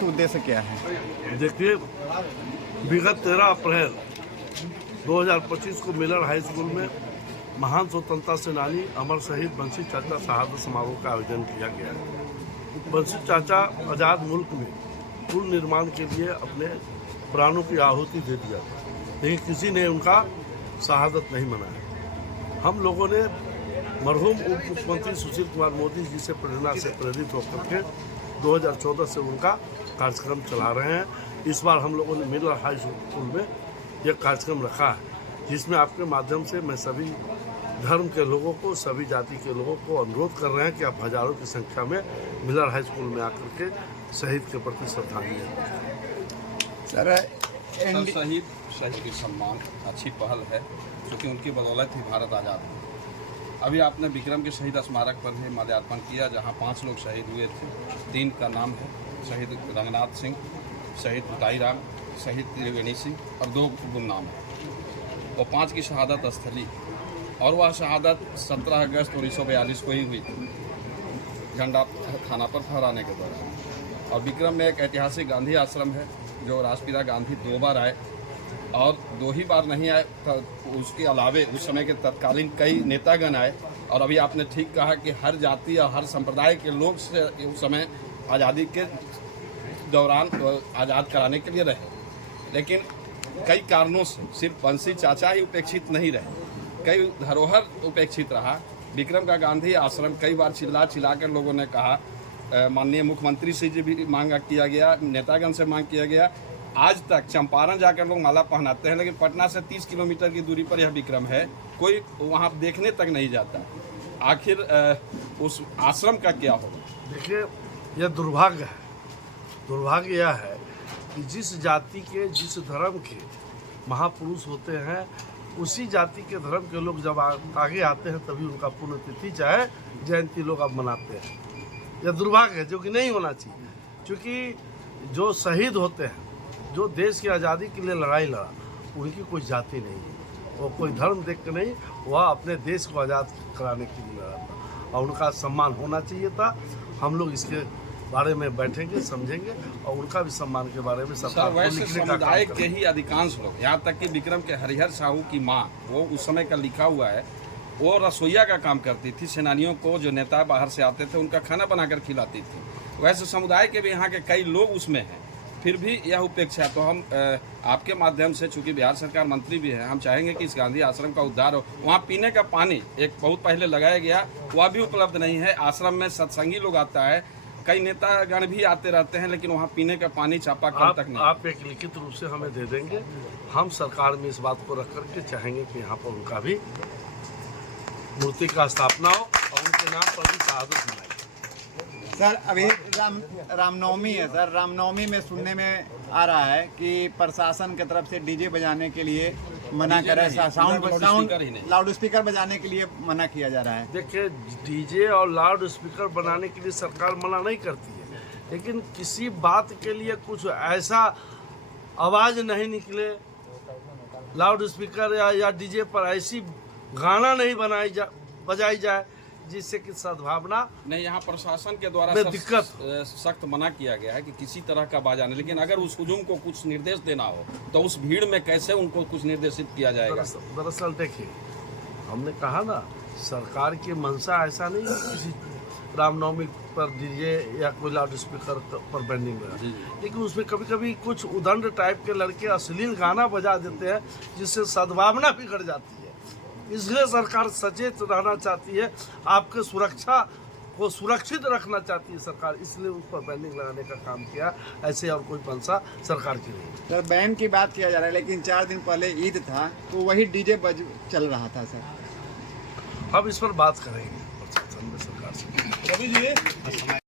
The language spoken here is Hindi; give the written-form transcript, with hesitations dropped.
मुख्य उद्देश्य क्या है? देखिए, विगत 13 अप्रैल 2025 को मिलर हाई स्कूल में महान स्वतंत्रता सेनानी अमर शहीद बंसी चाचा शहादत समारोह का आयोजन किया गया है। बंसी चाचा आज़ाद मुल्क में पुल निर्माण के लिए अपने प्राणों की आहुति दे दिया, लेकिन किसी ने उनका शहादत नहीं मनाया। हम लोगों ने मरहूम उप मुख्यमंत्री सुशील कुमार मोदी जी से प्रेरणा से प्रेरित होकर के 2014 से उनका कार्यक्रम चला रहे हैं। इस बार हम लोगों ने मिलर हाई स्कूल में यह कार्यक्रम रखा है, जिसमें आपके माध्यम से मैं सभी धर्म के लोगों को, सभी जाति के लोगों को अनुरोध कर रहे हैं कि आप हजारों की संख्या में मिलर हाई स्कूल में आकर के शहीद के प्रति श्रद्धांजलि दें। सर, शहीद की सम्मान अच्छी पहल है, क्योंकि उनकी बदौलत ही भारत आज़ाद हुआ। अभी आपने विक्रम के शहीद स्मारक पर भी माल्यार्पण किया, जहां 5 लोग शहीद हुए थे। 3 का नाम है, शहीद रंगनाथ सिंह, शहीद उताई राम, शहीद त्रिवेणी सिंह और 2 गुमनाम है। और 5 की शहादत स्थली, और वह शहादत 17 अगस्त 1942 को ही हुई थी, झंडा थाना पर फहराने के दौरान। और विक्रम में एक ऐतिहासिक गांधी आश्रम है, जो राष्ट्रपिता गांधी 2 बार आए, और 2 ही बार नहीं आए, उसके अलावे उस समय के तत्कालीन कई नेतागण आए। और अभी आपने ठीक कहा कि हर जाति और हर संप्रदाय के लोग से उस समय आज़ादी के दौरान आज़ाद कराने के लिए रहे, लेकिन कई कारणों से सिर्फ बंसी चाचा ही उपेक्षित नहीं रहे, कई धरोहर उपेक्षित रहा। विक्रम का गांधी आश्रम कई बार चिल्ला कर लोगों ने कहा, माननीय मुख्यमंत्री से भी मांग किया गया, नेतागण से मांग किया गया। आज तक चंपारण जाकर लोग माला पहनाते हैं, लेकिन पटना से 30 किलोमीटर की दूरी पर यह विक्रम है, कोई वहाँ देखने तक नहीं जाता। आखिर उस आश्रम का क्या होगा? देखिए, यह दुर्भाग्य है। दुर्भाग्य यह है कि जिस जाति के, जिस धर्म के महापुरुष होते हैं, उसी जाति के धर्म के लोग जब आगे आते हैं, तभी उनका पुण्यतिथि चाहे जयंती लोग अब मनाते हैं। यह दुर्भाग्य है, जो कि नहीं होना चाहिए, क्योंकि जो शहीद होते हैं, जो देश की आज़ादी के लिए लड़ाई लड़ा, उनकी कोई जाति नहीं है, वो कोई धर्म देख के नहीं, वह अपने देश को आज़ाद कराने के लिए लड़ा था, और उनका सम्मान होना चाहिए था। हम लोग इसके बारे में बैठेंगे, समझेंगे, और उनका भी सम्मान के बारे में सरकार को लिखने का काम समुदाय करेंगे। के ही अधिकांश लोग, यहाँ तक कि विक्रम के हरिहर साहू की माँ, वो उस समय का लिखा हुआ है, वो रसोईया का काम करती थी। सेनानियों को, जो नेता बाहर से आते थे, उनका खाना बनाकर खिलाती थी। वैसे समुदाय के भी यहाँ के कई लोग उसमें हैं, फिर भी यह उपेक्षा। तो हम आपके माध्यम से, चूंकि बिहार सरकार मंत्री भी है, हम चाहेंगे कि इस गांधी आश्रम का उद्धार हो। वहाँ पीने का पानी एक बहुत पहले लगाया गया, वह भी उपलब्ध नहीं है। आश्रम में सत्संगी लोग आता है, कई नेतागण भी आते रहते हैं, लेकिन वहाँ पीने का पानी चापाकल तक नहीं। आप एक लिखित रूप से हमें दे देंगे, हम सरकार में इस बात को रख करके चाहेंगे कि यहाँ पर उनका भी मूर्ति का स्थापना हो और उनके नाम पर भी शहादत मिले। सर, अभी रामनवमी है सर, रामनवमी में सुनने में आ रहा है कि प्रशासन की तरफ से डीजे बजाने के लिए मना कर रहा है, साउंड लाउड स्पीकर बजाने के लिए मना किया जा रहा है। देखिए, डीजे और लाउड स्पीकर बनाने के लिए सरकार मना नहीं करती है, लेकिन किसी बात के लिए कुछ ऐसा आवाज़ नहीं निकले, लाउड स्पीकर या डीजे पर ऐसी गाना नहीं बजाई जाए जिससे कि सद्भावना नहीं। यहाँ प्रशासन के द्वारा दिक्कत सख्त मना किया गया है कि किसी तरह का बाजाने, लेकिन अगर उस हुजूम को कुछ निर्देश देना हो तो उस भीड़ में कैसे उनको कुछ निर्देशित किया जाएगा? दरअसल देखिए, हमने कहा ना, सरकार की मंशा ऐसा नहीं है किसी रामनवमी पर डीजे या कोई लाउड स्पीकर पर बैंडिंग लगा, लेकिन उसमें कभी कभी कुछ उदंड टाइप के लड़के अश्लील गाना बजा देते हैं, जिससे सद्भावना बिगड़ जाती है। इसलिए सरकार सचेत रहना चाहती है, आपके सुरक्षा को सुरक्षित रखना चाहती है सरकार, इसलिए उस पर बैनिंग लगाने का काम किया। ऐसे और कोई मंशा सरकार की नहीं। सर, बैन की बात किया जा रहा है, लेकिन 4 दिन पहले ईद था, तो वही डीजे चल रहा था सर। अब इस पर बात करेंगे प्रशासन में, सरकार से।